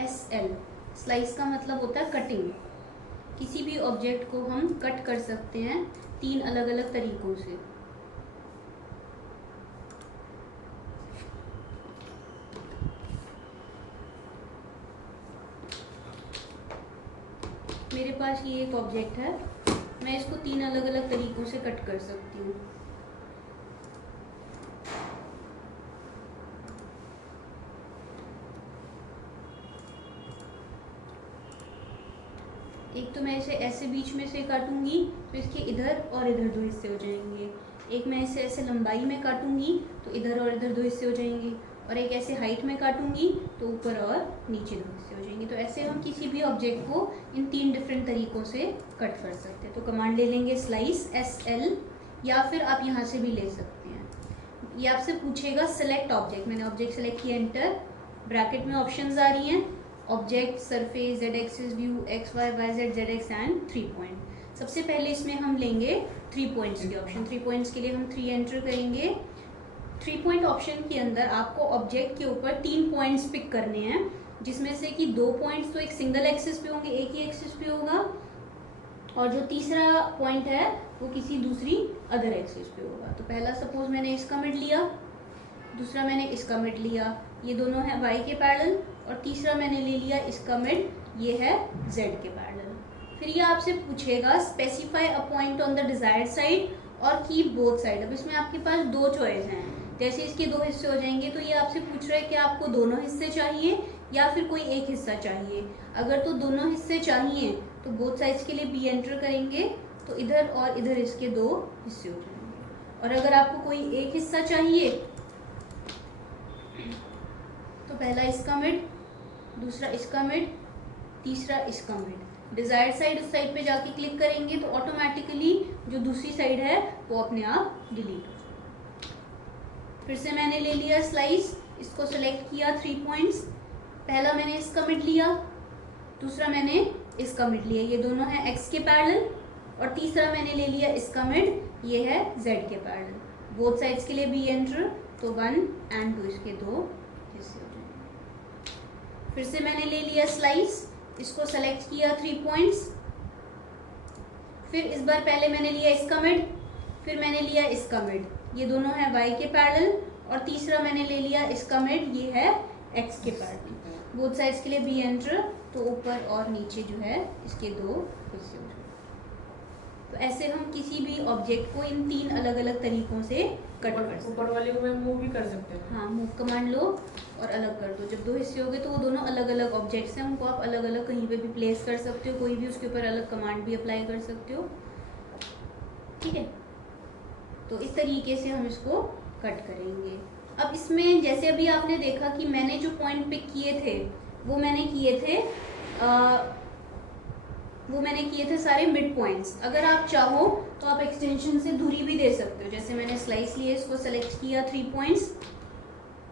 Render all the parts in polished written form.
SL, slice का मतलब होता है कटिंग। किसी भी ऑब्जेक्ट को हम कट कर सकते हैं 3 अलग अलग तरीकों से। मेरे पास ये एक ऑब्जेक्ट है, मैं इसको 3 अलग अलग तरीकों से कट कर सकती हूँ। एक तो मैं इसे ऐसे बीच में से काटूंगी तो इसके इधर और इधर 2 हिस्से हो जाएंगे। एक मैं इसे ऐसे लंबाई में काटूंगी तो इधर और इधर 2 हिस्से हो जाएंगे। और एक ऐसे हाइट में काटूंगी तो ऊपर और नीचे 2 हिस्से हो जाएंगे। तो ऐसे हम किसी भी ऑब्जेक्ट को इन 3 डिफरेंट तरीकों से कट कर सकते हैं। तो कमांड ले लेंगे स्लाइस SL, या फिर आप यहाँ से भी ले सकते हैं। ये आपसे पूछेगा सेलेक्ट ऑब्जेक्ट, मैंने ऑब्जेक्ट सेलेक्ट किया, एंटर। ब्रैकेट में ऑप्शंस आ रही हैं, object, surface, Z axis view, X Y Y Z, Z X and 3 point. सबसे पहले इसमें हम लेंगे 3 पॉइंट्स के ऑप्शन। 3 पॉइंट्स के लिए हम 3 एंटर करेंगे। 3 पॉइंट ऑप्शन के अंदर आपको ऑब्जेक्ट के ऊपर 3 पॉइंट्स पिक करने हैं, जिसमें से कि 2 पॉइंट्स तो एक सिंगल एक्सिस पे होंगे, एक ही एक्सिस पे होगा, और जो तीसरा पॉइंट है वो किसी दूसरी अदर एक्सिस पे होगा। तो पहला सपोज मैंने इसका मिड लिया, दूसरा मैंने इसका मिड लिया, ये दोनों है y के पैरेलल, और तीसरा मैंने ले लिया इसका मिड, ये है z के पैरेलल। फिर ये आपसे पूछेगा specify a point on the desired side और कीप बोथ साइड। अब इसमें आपके पास 2 चॉइस हैं, जैसे इसके 2 हिस्से हो जाएंगे तो ये आपसे पूछ रहा है कि आपको दोनों हिस्से चाहिए या फिर कोई एक हिस्सा चाहिए। अगर तो दोनों हिस्से चाहिए तो बोथ साइड्स के लिए बी एंटर करेंगे, तो इधर और इधर इसके 2 हिस्से हो जाएंगे। और अगर आपको कोई एक हिस्सा चाहिए तो पहला इसका मिड, दूसरा इसका मिड, तीसरा इसका मिड। डिजायर्ड साइड उस साइड पे जाके क्लिक करेंगे तो ऑटोमेटिकली जो दूसरी साइड है वो अपने आप डिलीट हो जाएगी। फिर से मैंने ले लिया स्लाइस, इसको सेलेक्ट किया 3 पॉइंट्स। पहला मैंने इसका मिड लिया, दूसरा मैंने इसका मिड लिया, ये दोनों है x के पैरेलल, और तीसरा मैंने ले लिया इसका मिड, ये है z के पैरेलल। बोथ साइड्स के लिए बी एंटर, तो 1 एंड 2 इसके 2 हिस्से हो जाएंगे। फिर से मैंने ले लिया स्लाइस, इसको सेलेक्ट किया 3 पॉइंट्स। फिर इस बार पहले मैंने लिया इसका मिड, फिर मैंने लिया इसका मिड, ये दोनों है y के पैरेलल, और तीसरा मैंने ले लिया इसका मिड, ये है x के पैरेलल। बोथ साइड्स के लिए बी एंटर, तो ऊपर और नीचे जो है इसके 2 हिस्से हो जाएंगे। तो ऐसे हम किसी भी ऑब्जेक्ट को इन 3 अलग अलग तरीकों से कट कर सकते हैं। ऊपर वाले को मैं मूव भी कर सकते हैं। हाँ, मूव कमांड लो और अलग कर दो। जब 2 हिस्से हो गए तो वो दोनों अलग अलग ऑब्जेक्ट्स हैं, उनको आप अलग अलग कहीं पे भी प्लेस कर सकते हो, कोई भी उसके ऊपर अलग कमांड भी अप्लाई कर सकते हो। ठीक है, तो इस तरीके से हम इसको कट करेंगे। अब इसमें जैसे अभी आपने देखा कि मैंने जो पॉइंट पिक किए थे वो मैंने किए थे सारे मिड पॉइंट्स। अगर आप चाहो तो आप एक्सटेंशन से दूरी भी दे सकते हो। जैसे मैंने स्लाइस लिए, इसको सेलेक्ट किया, 3 पॉइंट्स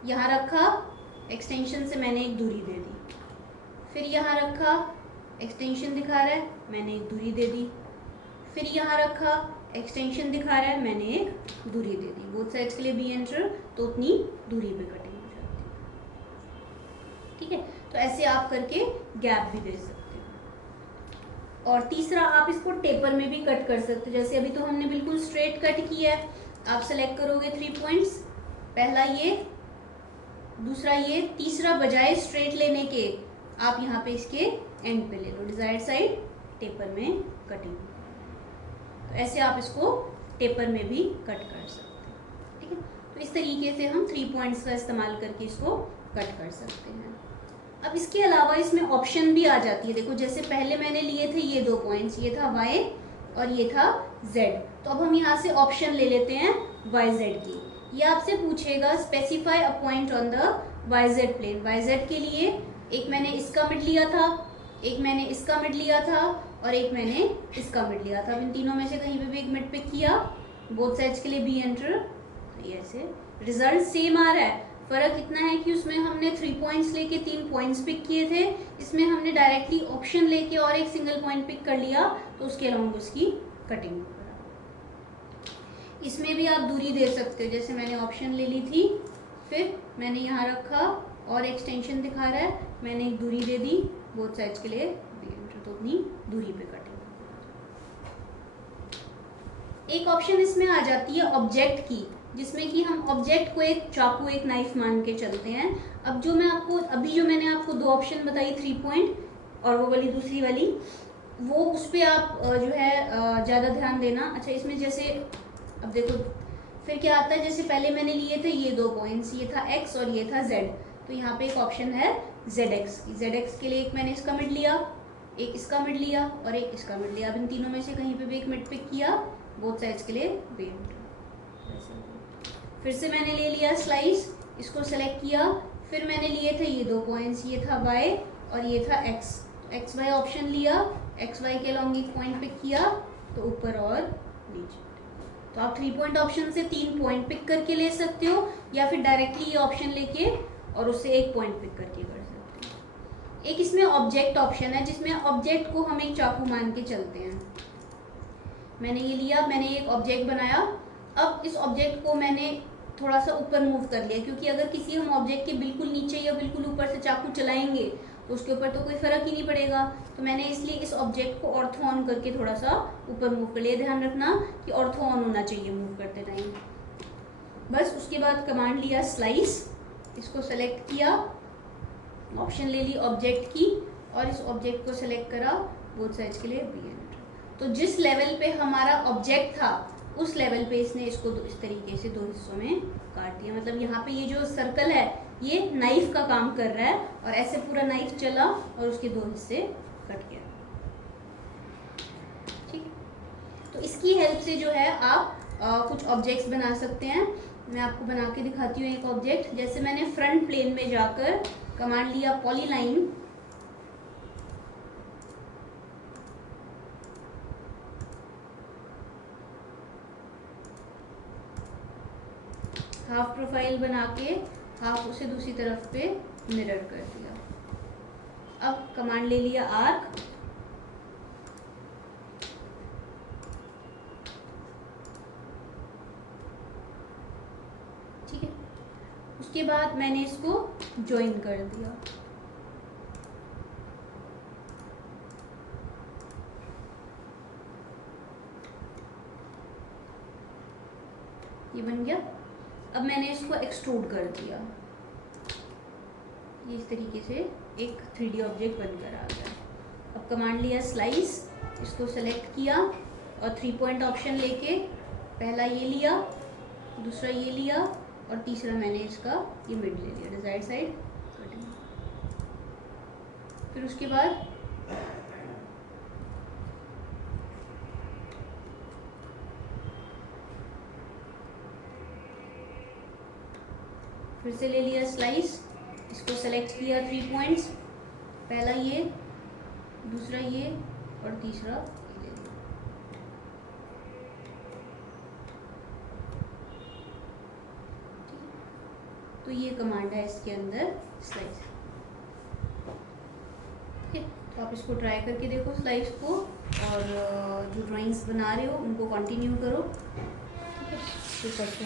यहाँ रखा, एक्सटेंशन से मैंने एक दूरी दे दी। फिर यहाँ रखा, एक्सटेंशन दिखा रहा है, मैंने एक दूरी दे दी। फिर यहाँ रखा, एक्सटेंशन दिखा रहा है, मैंने एक दूरी दे दी। बोथ साइड्स के लिए बी एंटर, तो उतनी दूरी पे कटिंग हो जाती है। ठीक है, तो ऐसे आप करके गैप भी दे सकते हो। और तीसरा, आप इसको टेपर में भी कट कर सकते हो। जैसे अभी तो हमने बिल्कुल स्ट्रेट कट किया है, आप सेलेक्ट करोगे 3 पॉइंट्स, पहला ये, दूसरा ये, तीसरा बजाय स्ट्रेट लेने के आप यहाँ पे इसके एंड पे ले लो, डिजायर्ड साइड टेपर में कटिंग। तो ऐसे आप इसको टेपर में भी कट कर सकते हैं। ठीक है, तो इस तरीके से हम 3 पॉइंट्स का इस्तेमाल करके इसको कट कर सकते हैं। अब इसके अलावा इसमें ऑप्शन भी आ जाती है। देखो, जैसे पहले मैंने लिए थे ये 2 पॉइंट्स, ये था y और ये था z। तो अब हम यहाँ से ऑप्शन ले लेते हैं yz की। ये आपसे पूछेगा specify a point on the yz plane. yz के लिए एक मैंने इसका मिड लिया था, एक मैंने इसका मिड लिया था, और एक मैंने इसका मिड लिया था। अब इन तीनों में से कहीं पे भी एक मिड पिक किया, बोथ साइड्स के लिए बी एंटर। तो ये ऐसे रिजल्ट सेम आ रहा है। फर्क इतना है कि उसमें हमने 3 पॉइंट्स लेके 3 पॉइंट्स पिक किए थे, इसमें हमने डायरेक्टली ऑप्शन लेके और एक सिंगल पॉइंट पिक कर लिया, तो उसके अलाउंग उसकी कटिंग। इसमें भी आप दूरी दे सकते हो। जैसे मैंने ऑप्शन ले ली थी, फिर मैंने यहाँ रखा और एक्सटेंशन दिखा रहा है, मैंने एक दूरी दे दी बोथ साइड्स के लिए बी एंटर, तो अपनी दूरी पे कटेगा। एक ऑप्शन इसमें आ जाती है ऑब्जेक्ट की, जिसमें कि हम ऑब्जेक्ट को एक चाकू एक नाइफ मान के चलते हैं। अब जो मैं आपको अभी जो मैंने आपको दो ऑप्शन बताई 3 पॉइंट और वो वाली दूसरी वाली, वो उस पर आप जो है ज़्यादा ध्यान देना। अच्छा इसमें जैसे अब देखो फिर क्या आता है, जैसे पहले मैंने लिए थे ये 2 पॉइंट्स, ये था x और ये था z, तो यहाँ पे एक ऑप्शन है zx। zx के लिए एक मैंने इसका मिड लिया, एक इसका मिड लिया और एक इसका मिड लिया। अब इन तीनों में से कहीं पे भी एक मिड पिक किया बोथ साइड्स के लिए बी। फिर से मैंने ले लिया स्लाइस, इसको सेलेक्ट किया, फिर मैंने लिए थे ये 2 पॉइंट्स, ये था y और ये था x। एक्स वाई ऑप्शन लिया, एक्स वाई के अलॉन्ग एक पॉइंट पिक किया तो ऊपर और नीचे। तो आप 3 पॉइंट ऑप्शन से 3 पॉइंट पिक करके ले सकते हो, या फिर डायरेक्टली ये ऑप्शन लेके और उससे एक पॉइंट पिक करके कर सकते हो। एक इसमें ऑब्जेक्ट ऑप्शन है, जिसमें ऑब्जेक्ट को हम एक चाकू मान के चलते हैं। मैंने ये लिया, मैंने एक ऑब्जेक्ट बनाया। अब इस ऑब्जेक्ट को मैंने थोड़ा सा ऊपर मूव कर लिया, क्योंकि अगर किसी हम ऑब्जेक्ट के बिल्कुल नीचे या बिल्कुल ऊपर से चाकू चलाएंगे तो उसके ऊपर तो कोई फर्क ही नहीं पड़ेगा। तो मैंने इसलिए इस ऑब्जेक्ट को ऑर्थो ऑन करके थोड़ा सा ऊपर मूव कर लिया। ध्यान रखना कि ऑर्थो ऑन होना चाहिए मूव करते टाइम। बस उसके बाद कमांड लिया स्लाइस, इसको सेलेक्ट किया, ऑप्शन ले ली ऑब्जेक्ट की और इस ऑब्जेक्ट को सेलेक्ट करा बोथ साइड्स के लिए बी एंटर। तो जिस लेवल पे हमारा ऑब्जेक्ट था उस लेवल पे इसने इसको इस तरीके से 2 हिस्सों में काट दिया। मतलब यहाँ पे ये जो सर्कल है ये नाइफ का काम कर रहा है और ऐसे पूरा नाइफ चला और उसके 2 हिस्से कट गया। ठीक, तो इसकी हेल्प से जो है आप कुछ ऑब्जेक्ट्स बना सकते हैं। मैं आपको बना के दिखाती हूँ एक ऑब्जेक्ट। जैसे मैंने फ्रंट प्लेन में जाकर कमांड लिया पॉलीलाइन, हाफ प्रोफाइल बना के हाफ उसे दूसरी तरफ पे मिरर कर दिया। अब कमांड ले लिया आर्क, ठीक है। उसके बाद मैंने इसको ज्वाइन कर दिया। ये बन गया। अब मैंने इसको एक्सट्रूड कर दिया, ये इस तरीके से एक 3D ऑब्जेक्ट बनकर आ गया। अब कमांड लिया स्लाइस, इसको सेलेक्ट किया और 3 पॉइंट ऑप्शन लेके पहला ये लिया, दूसरा ये लिया और तीसरा मैंने इसका ये मिड ले लिया, डिजायर्ड साइड कटिंग। फिर उसके बाद फिर से ले लिया स्लाइस, इसको सेलेक्ट किया 3 पॉइंट्स, पहला ये, दूसरा ये और तीसरा ये ले लिया। तो ये कमांड है इसके अंदर स्लाइस। ठीक है, तो आप इसको ट्राई करके देखो स्लाइस को, और जो ड्राइंग्स बना रहे हो उनको कंटिन्यू करो। ठीक है, तो